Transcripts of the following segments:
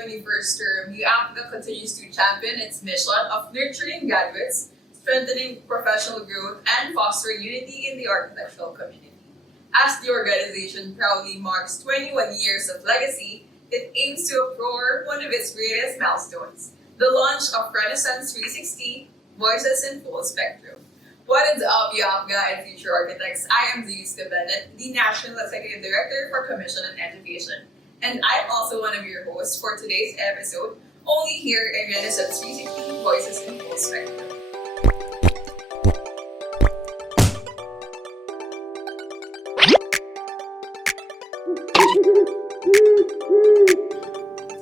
21st term, UAPGA continues to champion its mission of nurturing graduates, strengthening professional growth, and fostering unity in the architectural community. As the organization proudly marks 21 years of legacy, it aims to uproar one of its greatest milestones, the launch of Renaissance 360 Voices in Full Spectrum. What is up, UAPGA and future architects? I am 𝐁𝐞𝐲𝐨𝐽𝐿, the National Executive Director for Commission on Education. And I'm also one of your hosts for today's episode, only here in Renaissance 360 Voices in Full Spectrum.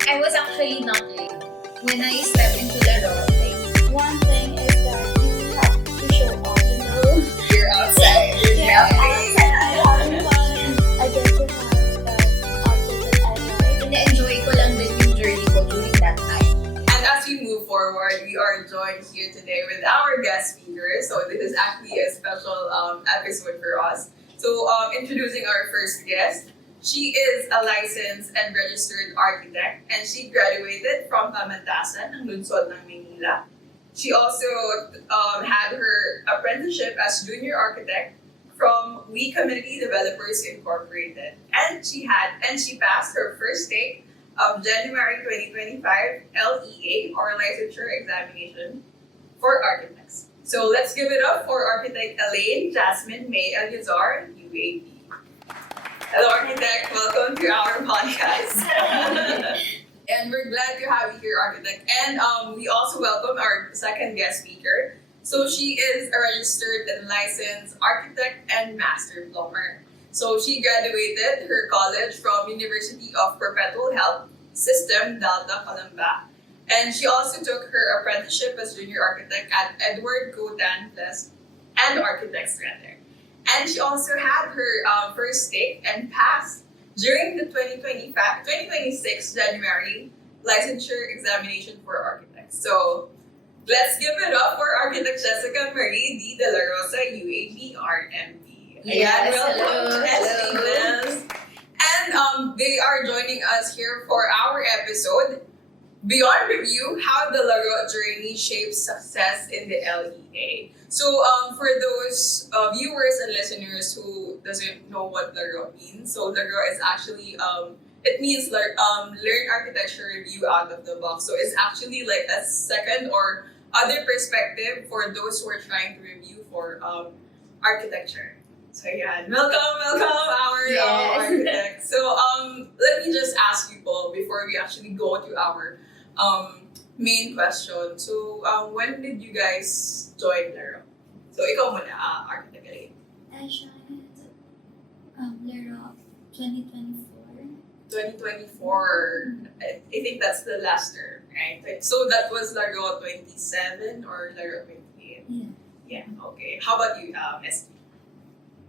I was actually not late. When I stepped into LARO, like, one thing is that you have to show off, you know? You're outside. Yeah, outside, I'm having fun. I get to have that outfit that I like. Na-enjoy ko lang din yung journey ko during that time. And as we move forward, we are joined here today with our guest speaker. So this is actually a special episode for us. So introducing our first guest. She is a licensed and registered architect, and she graduated from Pamantasan ng Lungsod ng Maynila. She also had her apprenticeship as junior architect from We Community Developers Incorporated, and she passed her first take of January 2025 LEA or licensure examination for architects. So let's give it up for architect Ellaine Jasmine Mae Ellazar, UAP. Hello, architect. Welcome to our podcast. And we're glad to have you here, architect. And we also welcome our second guest speaker. So she is a registered and licensed architect and master plumber. So she graduated her college from University of Perpetual Health System, Delta, Calamba. And she also took her apprenticeship as junior architect at Edward Cotan Plus and Architects Center. And she also had her first take and passed during the 2026 January licensure examination for architects. So let's give it up for architect Jessica Marie Dela Rosa, UAP RMD. Yes, welcome. hello. And they are joining us here for our episode, Beyond Review, How the LARO Journey Shapes Success in the LEA. So for those viewers and listeners who doesn't know what LARO means, so LARO is actually, it means Learn Architecture Review Out of the Box. So it's actually like a second or other perspective for those who are trying to review for architecture. So yeah, welcome our architect. So let me just ask you all before we actually go to our main question. So when did you guys join LARO? So ikaw muna, architect Ellaine. I joined LARO 2024. 2024, I think that's the last term, right? So that was LARO 27 or LARO 28? Yeah. Yeah, okay. How about you, Esteemed?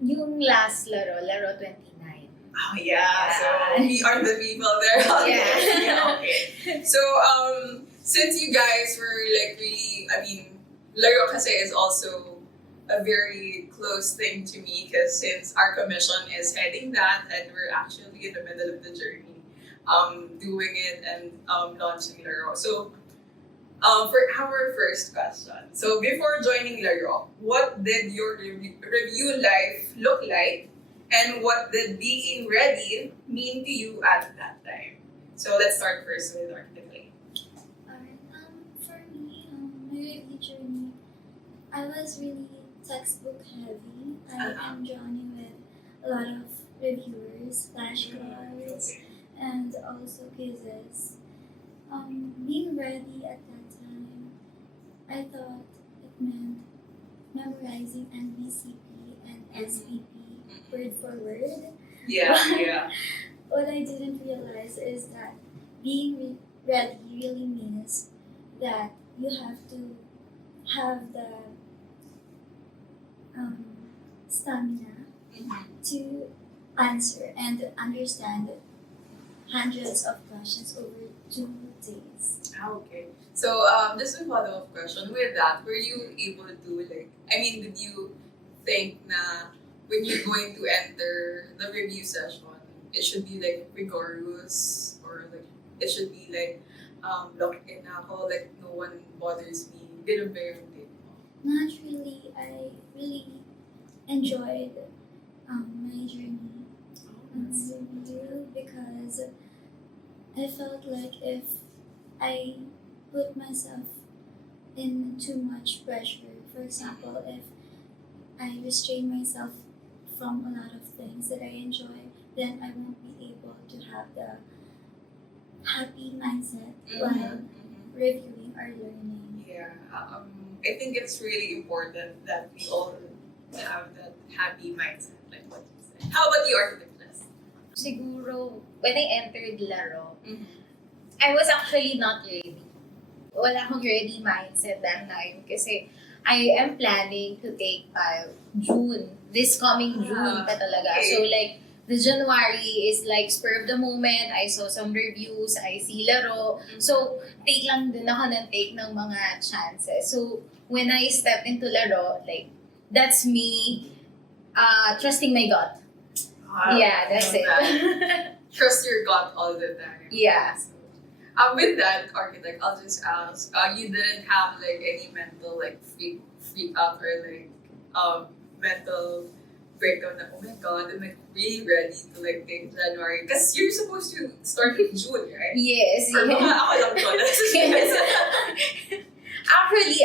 Yung last LARO 29. Oh yeah, so we are the people there. Yeah, okay. So since you guys were like really, I mean, LARO kasi is also a very close thing to me because since our commission is heading that and we're actually in the middle of the journey, doing it and launching LARO. So for our first question, so before joining LARO, what did your review life look like? And what did being ready mean to you at that time? So let's start first with architect Ellaine. Alright, for me, my review journey, I was really textbook heavy. I'm joining with a lot of reviewers, flashcards, and also quizzes. Being ready at that time, I thought it meant memorizing NBCP and SPP word for word. Yeah. What I didn't realize is that being ready really means that you have to have the stamina to answer and understand hundreds of questions over 2 days. Okay. So just a follow-up question with that, were you able to do did you think na when you're going to enter the review session, it should be like rigorous or like it should be like locked in ako, like no one bothers me. Ganun ba yung take mo? Not really. I really enjoyed my journey on review because I felt like if I put myself in too much pressure, for example, if I restrain myself from a lot of things that I enjoy, then I won't be able to have the happy mindset while reviewing or learning. Yeah, I think it's really important that we all have that happy mindset, like what you said. How about you, architects? Siguro, when I entered LARO, I was actually not ready. Wala akong ready mindset that time kasi I am planning to take June, this coming June pa talaga. Okay. So like, the January is like spur of the moment. I saw some reviews, I see LARO. So, take lang din ako ng take ng mga chances. So, when I stepped into LARO, like, that's me trusting my gut. Yeah, that's it. Trust your gut all the time. Yeah. So, with that, architect, I'll just ask, you didn't have like any mental like freak out or like mental breakdown na, oh my god, I'm like really ready to like take January. Because you're supposed to start in June, right? Yes. Or baka ako lang to. Yes. Actually,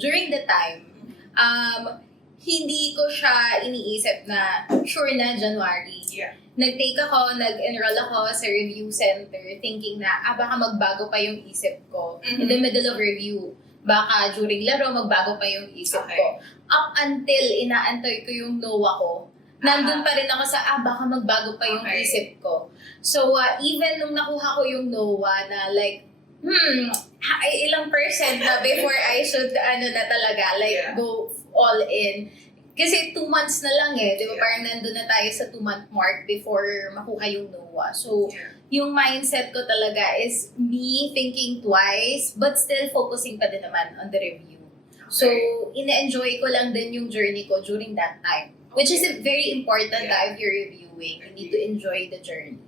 during the time, hindi ko siya iniisip na sure na January. Yeah. Nag-take ako, nag-enroll ako sa review center thinking na, baka magbago pa yung isip ko in the middle of review. Baka during LARO, magbago pa yung isip ko. Up until inaantay ko yung NOA ko, nandun pa rin ako sa, baka magbago pa yung isip ko. So, even nung nakuha ko yung NOA na like, ilang percent na before I should, na talaga, like, go all in. Kasi 2 months na lang di ba? Parang nandun na tayo sa 2-month mark before makuha yung NOA. So, yung mindset ko talaga is me thinking twice, but still focusing pa din naman on the review. So, ina-enjoy ko lang din yung journey ko during that time. Which is very important if you're reviewing. You need to enjoy the journey.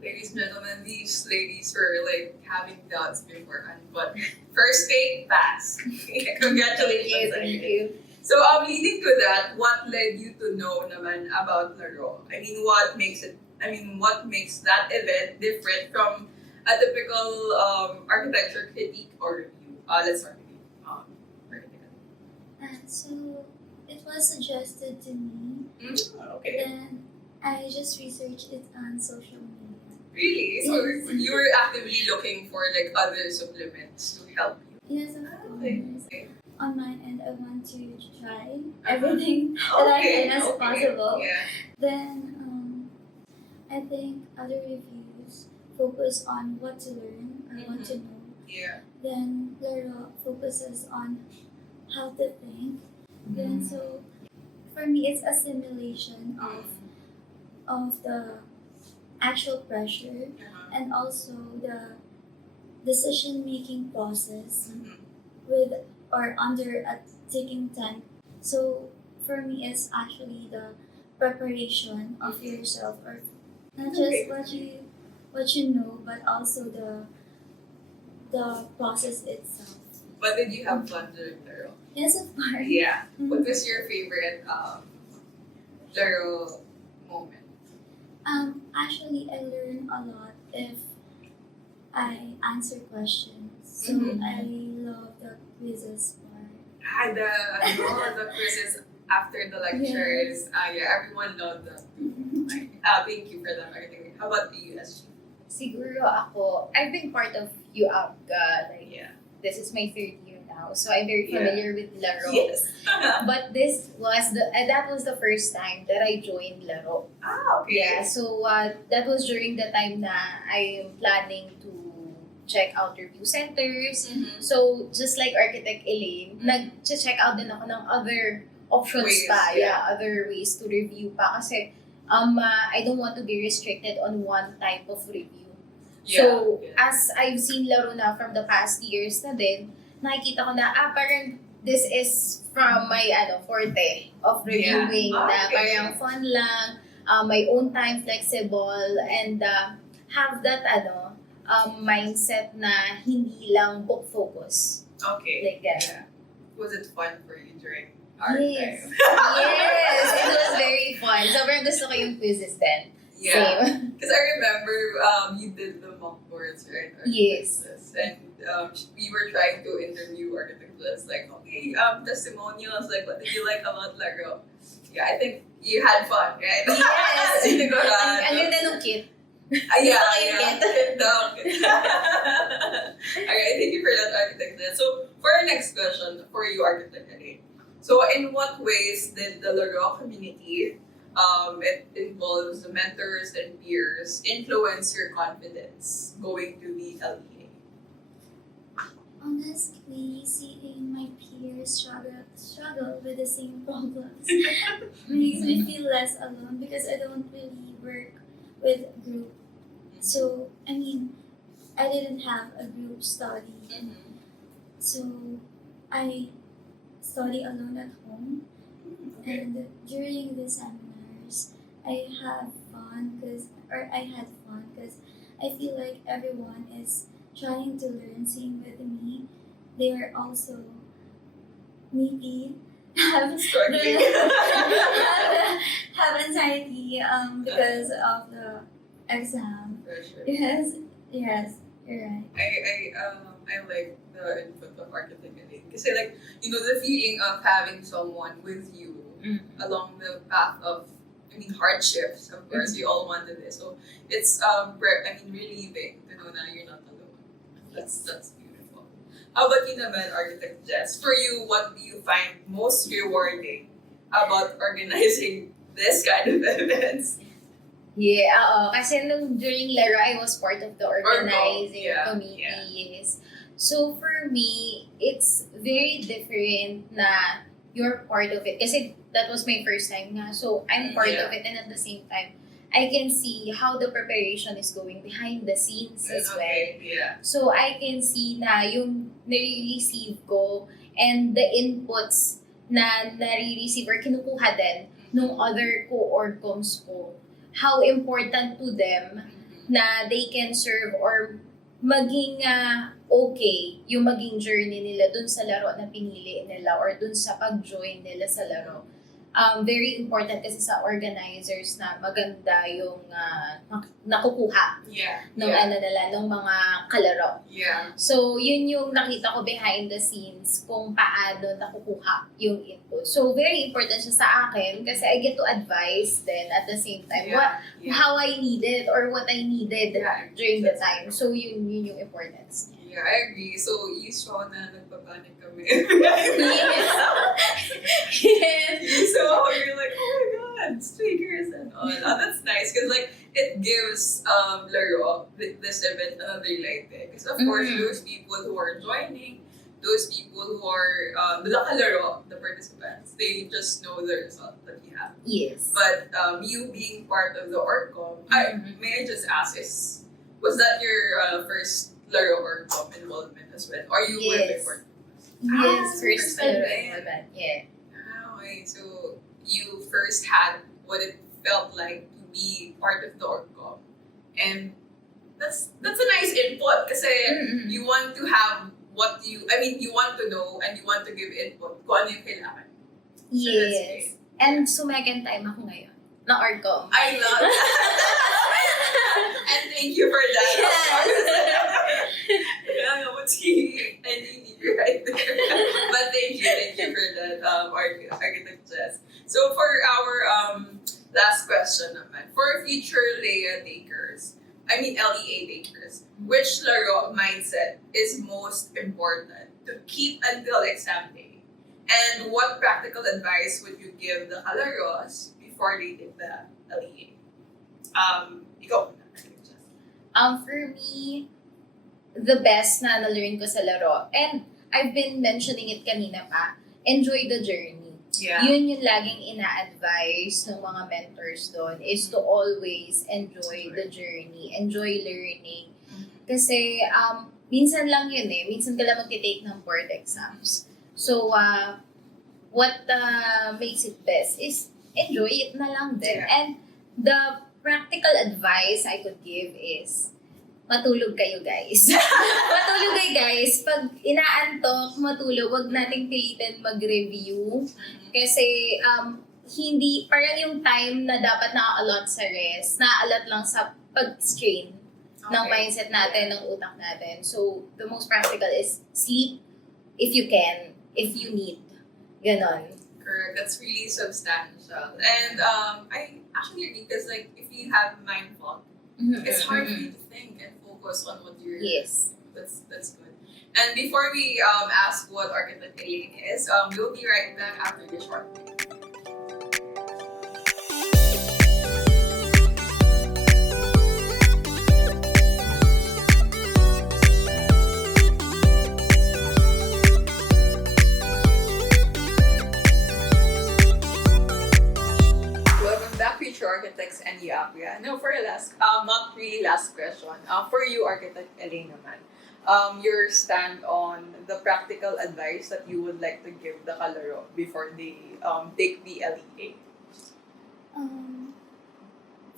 Ladies and gentlemen, these ladies were like having doubts beforehand, but first take, pass. Congratulations. Thank you. So, leading to that, what led you to know naman about LARO? I mean, what makes that event different from a typical architecture critique or review? Let's start with you. So, it was suggested to me. Okay. Then, I just researched it on social media. Really? So, you were actively looking for like other supplements to help you? Yes, of course. Okay. On my end, I want to try everything that I can as possible. Yeah. Then, I think other reviews focus on what to learn or what to know. Yeah. Then, LARO focuses on how to think. Then, so, for me, it's a simulation of the actual pressure and also the decision-making process with or under a ticking time. So for me, it's actually the preparation of yourself, or not just what you know, but also the process itself. But did you have fun during LARO? Yes, of course. Yeah. What was your favorite LARO moment? Actually, I learn a lot if I answer questions. So I love the quizzes part. The quizzes after the lectures. Everyone loved them. Thank you for that. How about you, SG? Siguro ako, I've been part of UAPGA. This is my 3rd year now, so I'm very familiar with LARO. Yes. But that was the first time that I joined LARO. Okay. Yeah, so that was during the time na I am planning to check out review centers. So, just like Architect Ellaine, nag-check out din ako ng other options Ways, pa. Other ways to review pa. Kasi, I don't want to be restricted on one type of review. So, as I've seen LARO na from the past years na din, nakikita ko na, parang this is from my forte of reviewing na parang fun lang, my own time, flexible, and have that mindset na hindi lang book focus. Okay. Like that. Yeah. Was it fun for you during our Yes. time? Yes! It was very fun. Sobrang gusto ko yung quizzes din. Yeah. Same. Because I remember you did the mock boards, right? Yes. And we were trying to interview architects, like, okay, testimonials, like, what did you like about LARO? Yeah, I think you had fun, right? Yes! Sinigurado. Ang ganda nung kit. Yeah, Gusto ko yung yeah. kit. Alright, thank you for that, architect. So, for our next question, for you, architect Ellaine. So, in what ways did the LARO community, it involves the mentors and peers, influence your confidence going to the LEA? Honestly, seeing my peers struggle with the same problems makes me feel less alone because I don't really work with group. So, I mean, I didn't have a group study. So, I study alone at home. Okay. And during the seminars, I had fun because I feel like everyone is trying to learn. Same with me, they are also maybe have Struggling. have anxiety because of the exam. For sure. Yes, you're right. I like the input of architect Ellaine. Kasi like, you know, the feeling of having someone with you along the path of, hardships, of course, you all wanted this. So it's, relieving to know that you're not alone. That's beautiful. How about you naman, architect Jess? For you, what do you find most rewarding about organizing this kind of events? Yeah, kasi during LARO, I was part of the organizing yeah, committee. yeah. Yes. So for me, it's very different na you're part of it. Kasi that was my first time nga. So I'm part Yeah. of it, and at the same time, I can see how the preparation is going behind the scenes as well. Okay, yeah. So I can see na yung nare-receive ko and the inputs na nare-receive or kinukuha din nung other co-orgcoms ko, how important to them na they can serve or maging okay yung maging journey nila dun sa laro na pinili nila or dun sa pag-join nila sa laro. Very important kasi sa organizers na maganda yung nakukuha Yeah. ng ng mga kalaro. Yeah. So, yun yung nakita ko behind the scenes kung paano nakukuha yung input. So, very important siya sa akin kasi I get to advise then at the same time how I needed or what I needed during the time. So, yun yung importance niya. Yeah, I agree. So, you saw na nagpapanik kami. Yes. You saw, you're like, oh my god, speakers and all. Oh, that's nice because like it gives LARO this event another light. Because of course, those people who are joining, those people who are the LARO, the participants, they just know the result that you have. Yes. But you being part of the orgcom, may I just ask, was that your first LARO orgcom involvement as well? Or you were before? Yes, first time. event. Yeah. Okay, so you first had what it felt like to be part of the orgcom, and that's a nice input kasi you want to have you want to know and you want to give input kung ano yung kailangan. So that's great. And second time ako ngayon na orgcom. I love that. And thank you for that. I need you right there. But thank you for that, architect Jess. So for our last question naman, for future LEA takers, which LARO mindset is most important to keep until exam day? And what practical advice would you give the LAROs before they take the LEA? Ikaw na, architect Jess. For me, the best na na-learn ko sa LARO, and I've been mentioning it kanina pa, enjoy the journey. Yeah. Yun yung laging ina-advise ng mga mentors doon is to always enjoy the journey, enjoy learning. Kasi minsan lang yun minsan ka lang magtitake ng board exams. So, what makes it best is enjoy it na lang din. Yeah. And the practical advice I could give is matulog kayo guys. Matulog kayo guys. Pag inaantok, matulog, wag nating pilitin mag-review. Kasi hindi, parang yung time na dapat na-allot sa rest, na-allot lang sa pag-strain ng mindset natin, ng utak natin. So, the most practical is sleep if you can, if you need. Ganon. Correct. That's really substantial. And I actually agree because like if you have mind fog, it's hard for you to think and focus on what you're. Yes. That's good. And before we ask what architect Ellaine is, we'll be right back after this short break. Architects and UAPGA. No, for a last, not really last question. For you, Architect Ellaine naman, your stand on the practical advice that you would like to give the LARO before they take the LEA.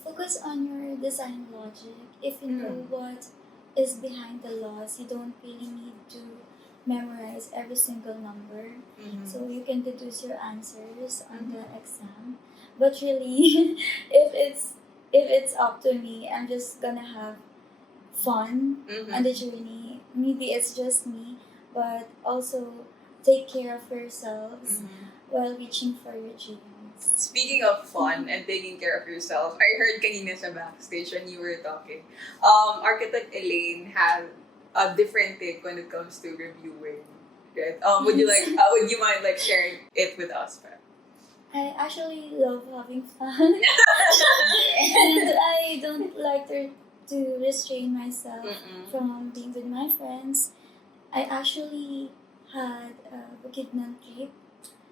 Focus on your design logic. If you know what is behind the laws, you don't really need to memorize every single number. So you can deduce your answers on the exam. But really, if it's up to me, I'm just gonna have fun on the journey. Maybe it's just me, but also take care of yourselves while reaching for your dreams. Speaking of fun and taking care of yourself, I heard kanina sa backstage when you were talking, Architect Ellaine had a different take when it comes to reviewing. Right? Would you mind like sharing it with us? I actually love having fun. And I don't like to restrain myself from being with my friends. I actually had a Bukidnon trip,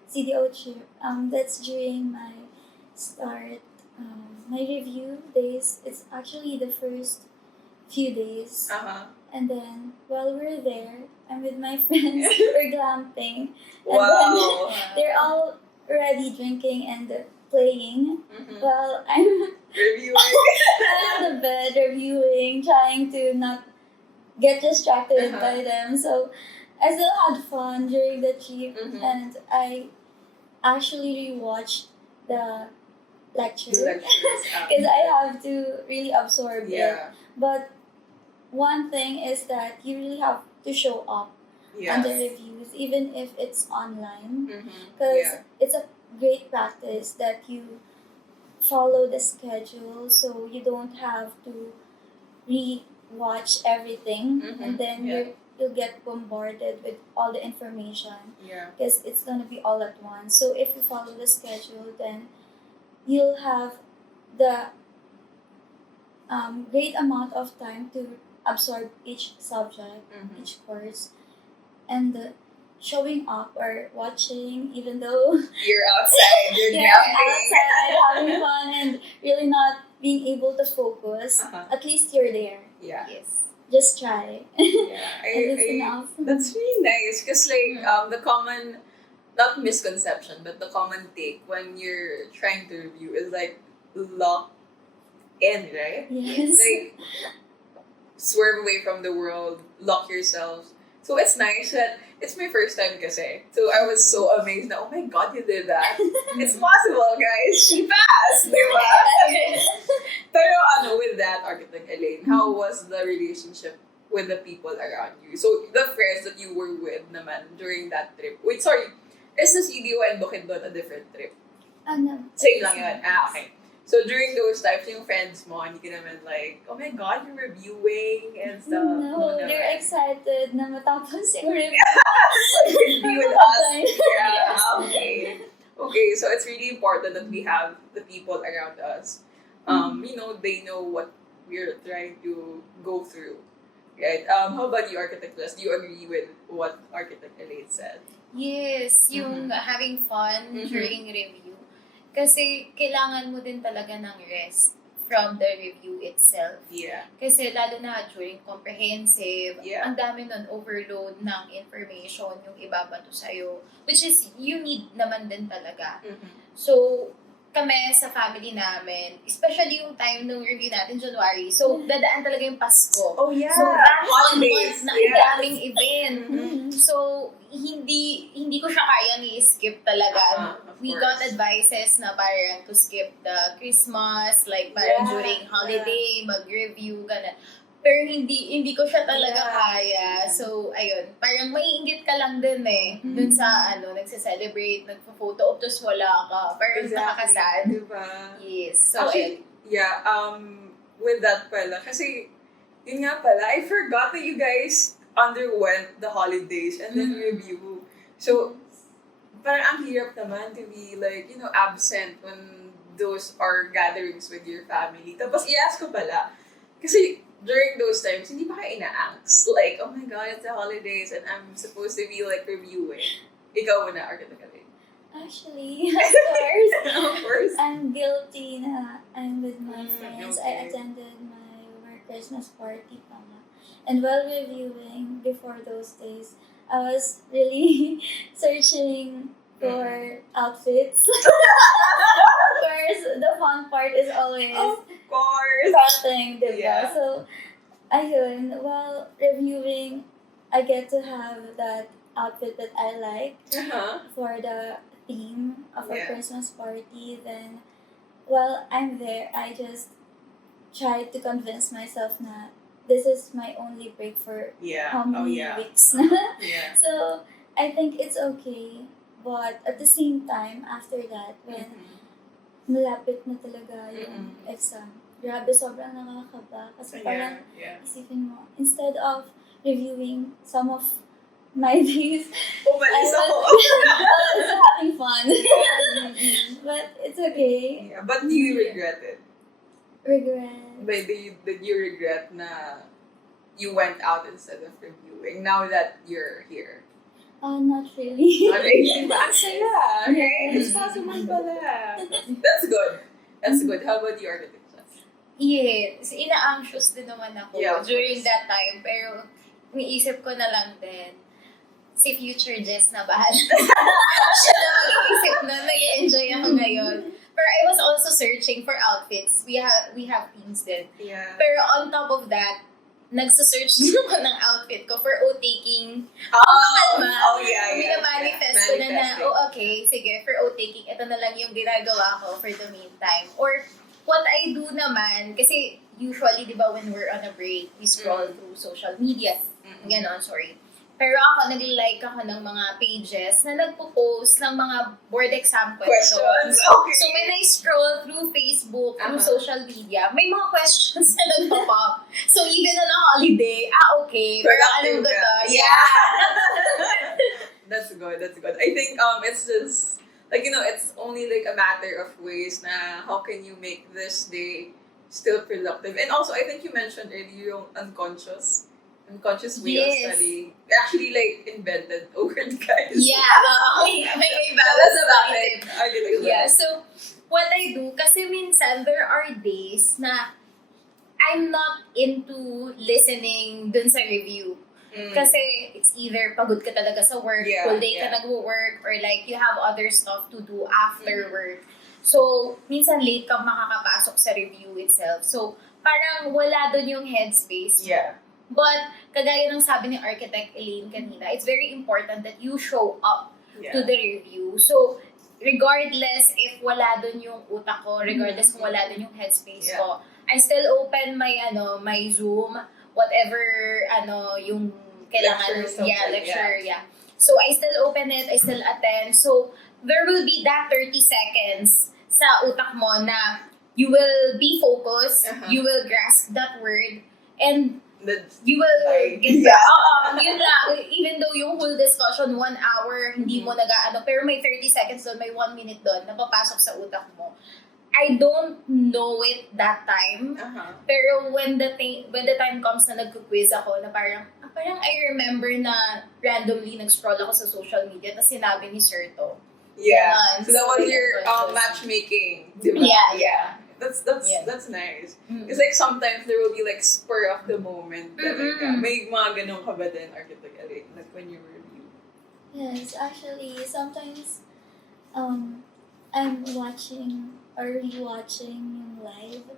CDO trip. That's during my my review days. It's actually the first few days. And then while we're there, I'm with my friends. We're glamping. And then they're all already drinking and playing while I'm reviewing. I'm on the bed reviewing, trying to not get distracted by them. So I still had fun during the trip, and I actually rewatched the lecture because I have to really absorb it. But one thing is that you really have to show up on the reviews, even if it's online, because it's a great practice that you follow the schedule, so you don't have to re-watch everything, and then you'll get bombarded with all the information, because it's gonna be all at once. So if you follow the schedule, then you'll have the great amount of time to absorb each subject, each course, and showing up or watching, even though you're outside, you're outside having fun and really not being able to focus, at least you're there. Yes. Just try. That's really nice because like the common, not misconception, but the common take when you're trying to review is like lock in, right? Yes. Like swerve away from the world, lock yourself. So it's nice that it's my first time kasi. So I was so amazed na, oh my God, you did that. It's possible, guys. She passed, di ba? Pero with that, Architect Ellaine, how was the relationship with the people around you? So the friends that you were with naman during that trip. Wait, sorry. Is the CDO and Bukidnon a different trip? No. Same lang yun. Okay. So during those times, yung friends mo, hindi ka naman like, oh my God, you're reviewing and stuff. No, they're excited na matapos yung review. So you can be with us. Okay. Okay, so it's really important that we have the people around us. They know what we're trying to go through. Right? How about you, Architect Les? Do you agree with what Architect Ellaine said? Yes, yung having fun during review. Kasi kailangan mo din talaga ng rest from the review itself. Yeah. Kasi lalo na during comprehensive, ang dami nun, overload ng information yung ibabato sa'yo. Which is, you need naman din talaga. So, kami sa family namin, especially yung time nung review natin, January, so dadaan talaga yung Pasko. Oh yeah. So, that Holidays. month na Yes. ang daming event. Mhm. So, hindi ko siya kayang i-skip talaga. Of We course. got advices na parang to skip the Christmas, like parang Yeah, during holiday, mag-review, gano'n. Pero hindi ko siya talaga Yeah. kaya. So, ayun, parang maiinggit ka lang din dun sa nagse-celebrate, nagpo-photo op, tapos wala ka. Parang nakakasad. Diba? Yes. So, Actually, yeah, with that pala, kasi, yun nga pala, I forgot that you guys underwent the holidays and then review. So, parang ang hirap naman to be like, absent when those are gatherings with your family. Tapos i-ask ko pala, kasi during those times, hindi pa kayo ina-angst. Like, oh my God, it's the holidays and I'm supposed to be like reviewing. Ikaw na, or kita ka rin. Actually, of course. Of course. I'm guilty na I'm with my friends. I okay. attended my work Christmas party pa nga. And while reviewing before those days, I was really searching for outfits. Of course, the fun part is always Of course. spotting, diba? Yeah. So, ayun, while reviewing, I get to have that outfit that I like Uh-huh. for the theme of a Yeah. Christmas party. Then, while I'm there, I just try to convince myself na this is my only break for Yeah. how many yeah. weeks. Yeah. So, I think it's okay. But at the same time, after that, when malapit na talaga yung exam, grabe, sobrang nakakaba. Kasi parang Yeah. isipin mo, instead of reviewing some of my days, Umalis ako. I was having fun. But it's okay. Yeah. But do you regret it? Regret. But did you regret na you went out instead of reviewing now that you're here? Not really. Okay, diba? Ang saya. Okay? It's possible pala. That's good. That's good. How about you, architecture? yes, ina-anxious din naman ako Yeah, of during course. that time. Pero, iniisip ko na lang din, si Future Jess na bahala. Siya na mag-iisip na, nag-enjoy ako ngayon. Pero I was also searching for outfits. We have teams din. Yeah. Pero on top of that, nagsa-search din ako ng outfit ko for oat-taking. Oh, yeah. Binamanifest ko na, okay, sige, for oat-taking, ito na lang yung ginagawa ko for the meantime. Or, what I do naman, kasi usually, di ba, when we're on a break, we scroll through social media. Ganon, sorry. Pero ako, nag-like ako ng mga pages na nagpo-post ng mga board exam questions. Okay. So when I scroll through Facebook, through social media, may mga questions na nagpo-pop. So even on a holiday, okay, pero alam ko to. Yeah. That's good. I think it's just like it's only like a matter of ways na how can you make this day still productive. And also I think you mentioned earlier yung unconscious way of studying. Actually like invented a word, guys. Yeah, may That's balance about natin. it. Yeah, so what I do, kasi minsan there are days na I'm not into listening dun sa review. Kasi it's either pagod ka talaga sa work, full day ka nag-work, or like you have other stuff to do after work. So, minsan late kang makakapasok sa review itself. So, parang wala dun yung headspace. Yeah. But, kagaya ng sabi ni Architect Ellaine kanina, it's very important that you show up to the review. So, regardless if wala dun yung utak ko, regardless kung wala dun yung headspace ko, I still open my Zoom, whatever yung kailangan lecture. So I still open it, I still attend. So there will be that 30 seconds sa utak mo na you will be focused, you will grasp that word, and you will get back. Yun lang. Even though yung whole discussion 1 hour, hindi mo pero may 30 seconds doon, may 1 minute doon, napapasok sa utak mo. I don't know it that time. Pero when the time comes na nagko-quiz ako, na parang I remember na randomly nag-scroll ako sa social media, tapos sinabi ni Sir to. Yeah. So that was your matchmaking. Diba? Yeah. That's nice. It's like sometimes there will be like spur of the moment. May mga ganun ka ba din, Architect Ellaine, like when you review? Yes, actually, sometimes I'm watching or rewatching yung live.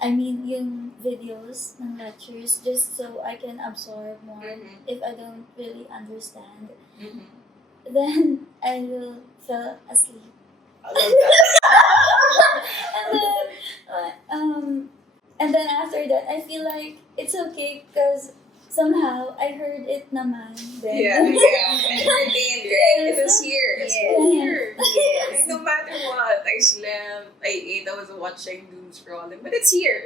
I mean, yung videos ng lectures just so I can absorb more if I don't really understand. Then I will fall asleep. I love that. And then after that, I feel like it's okay because somehow I heard it naman. Then. Yeah. Entertained, right? It was here. It's here. Yes. No matter what, I slept, I ate, I was watching doom scrolling, but it's here.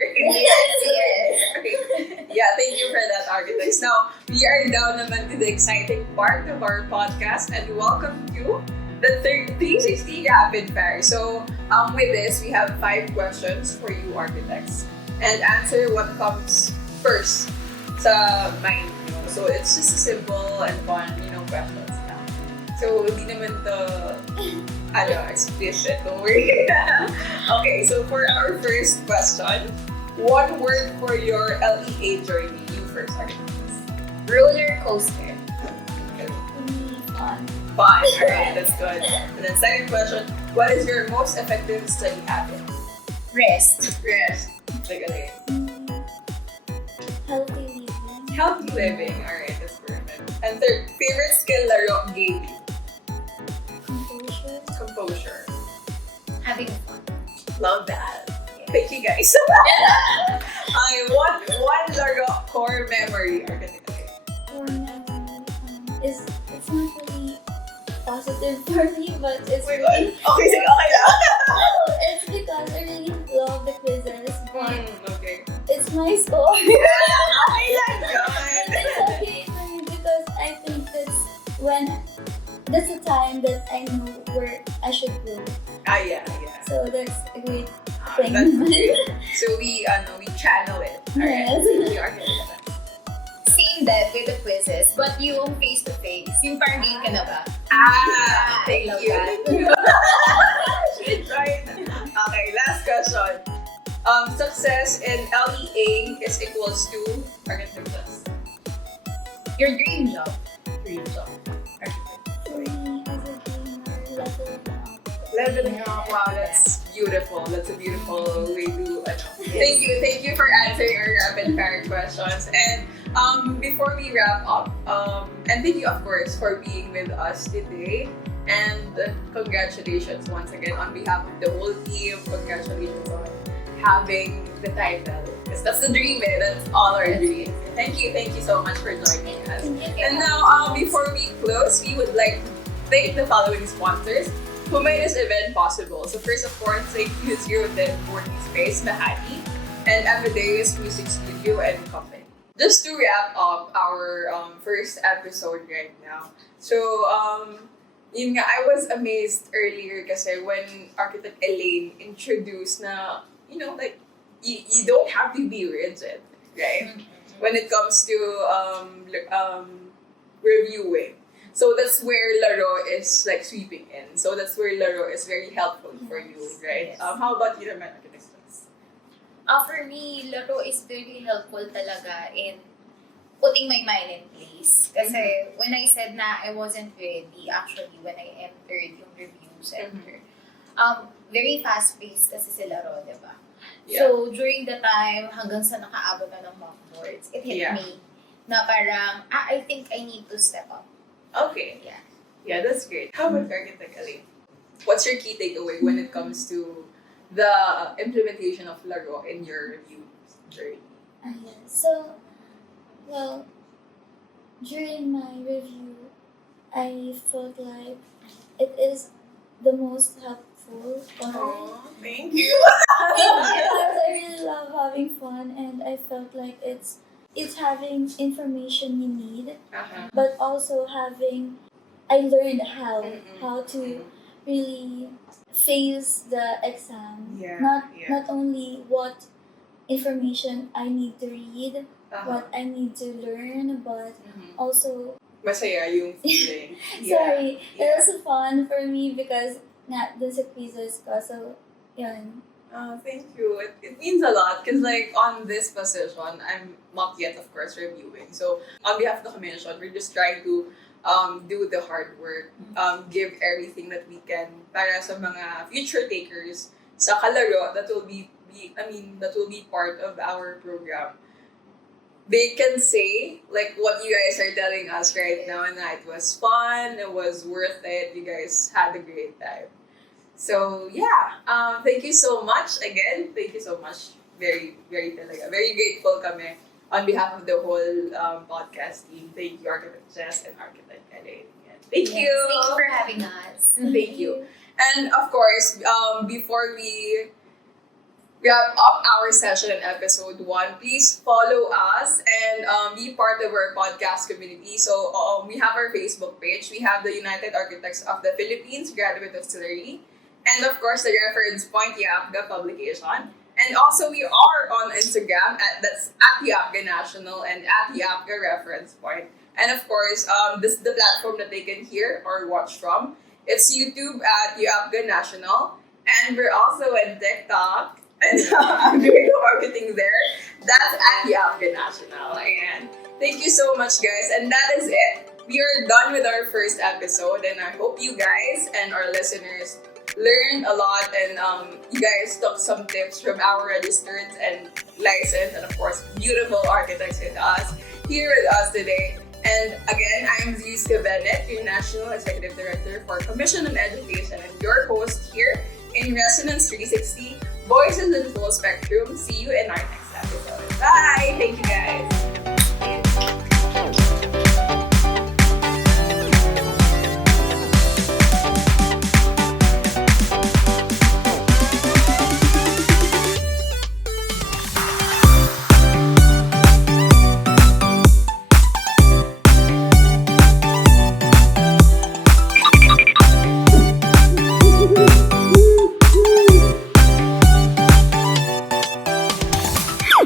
Yeah, thank you for that, Architects. Now, we are down naman to the exciting part of our podcast, and welcome to the 360 Rapid Fire. So, with this, we have 5 questions for you, Architects, and answer what comes first sa mind nyo. So, it's just a simple and fun, questions lang. So, hindi naman to, explicit, don't worry. Okay, so for our first question, one word for your LEA journey. You first, Architects. Roller coaster. Fun. Fun. Alright, that's good. And then second question, what is your most effective study habit? Rest. Rest. Like, Healthy living. healthy living. Alright, that's perfect. And third, favorite skill laro gaming? Composure. Composure. Having fun. Love that. Thank you guys. One laro core memory. Architect. For now, it's not really positive for me, but it's Wait, what? really Okay, sige, okay lang. it's because I really love the quizzes, but Okay. it's my score. Okay lang yun. It's okay for me because I think that's the time that I know where I should go. Yeah. So that's a great That's thing. great. So we channel it. Alright. Yes. You are good. Same that with the quizzes, but yung face-to-face. Yung parang game ka na ba? Thank I love you. that. Should try it. Okay, last question. Success in LEA is equals to architects. Your dream job. Dream job. For me, as a gamer, Leveling up. Wow, that's beautiful. That's a beautiful way to. Thank you for answering our rapid fire questions. And before we wrap up, and thank you of course for being with us today. And congratulations once again on behalf of the whole team. Congratulations on having the title. Because that's the dream, eh? That's all our dream. Thank you so much for joining us. And now, before we close, we would like to thank the following sponsors who made this event possible. So first, of course, thank you to the Boarding Space, Mahati, and Amadeus Music Studio and Company. Just to wrap up our first episode right now. So, yun nga, I was amazed earlier kasi when Architect Ellaine introduced na, like, you don't have to be rigid, right? When it comes to reviewing. So that's where LARO is like sweeping in. So that's where LARO is very helpful for you, right? Yes. How about you naman, Architect? For me, LARO is very helpful talaga in putting my mind in place. Kasi when I said na I wasn't ready, actually, when I entered yung review center, very fast-paced kasi si LARO, di ba? Yeah. So, during the time, hanggang sa nakaabot na ng mock boards, it hit me na parang, I think I need to step up. Okay. Yeah. Yeah, that's great. How about Architect Ellaine? What's your key takeaway when it comes to the implementation of LARO in your review journey? Yeah. So, well, during my review, I felt like it is the most helpful for me. Thank you. Because I really love having fun, and I felt like it's having information you need, but also I learned how to really face the exam. Not only what information I need to read, what I need to learn, but also Masaya yung feeling. sorry, it was fun for me because nga dun sa quizzes ko. So, yun. Thank you. It means a lot because like on this position, I'm not yet of course reviewing. So on behalf of the commission, we're just trying to do the hard work, give everything that we can para sa mga future takers sa kalaro that will be part of our program. They can say like what you guys are telling us right now, and that it was fun, it was worth it, you guys had a great time. So yeah, thank you so much again. Thank you so much. Very, very talaga. Very grateful kami on behalf of the whole podcast team. Thank you, Architect Jess and Architect Ellaine. Thank you. Thank you for having us. Thank you. And of course, before we wrap up our session in episode 1, please follow us and be part of our podcast community. So we have our Facebook page. We have the United Architects of the Philippines Graduate Distillery. And of course, the reference point, UAPGA publication. And also, we are on Instagram that's at UAPGA National and at UAPGA Reference Point. And of course, this is the platform that they can hear or watch from. It's YouTube at UAPGA National. And we're also in TikTok. And I'm doing the marketing there. That's at UAPGA National. And thank you so much, guys. And that is it. We are done with our first episode. And I hope you guys and our listeners learned a lot, and you guys took some tips from our registered and licensed and of course beautiful architects with us here with us today. And again, I am 𝐁𝐞𝐲𝐨𝐽𝐻 𝐿, your National Executive Director for Commission on Education, and your host here in Resonance 360, Voices in Full Spectrum. See you in our next episode. Bye! Thank you guys!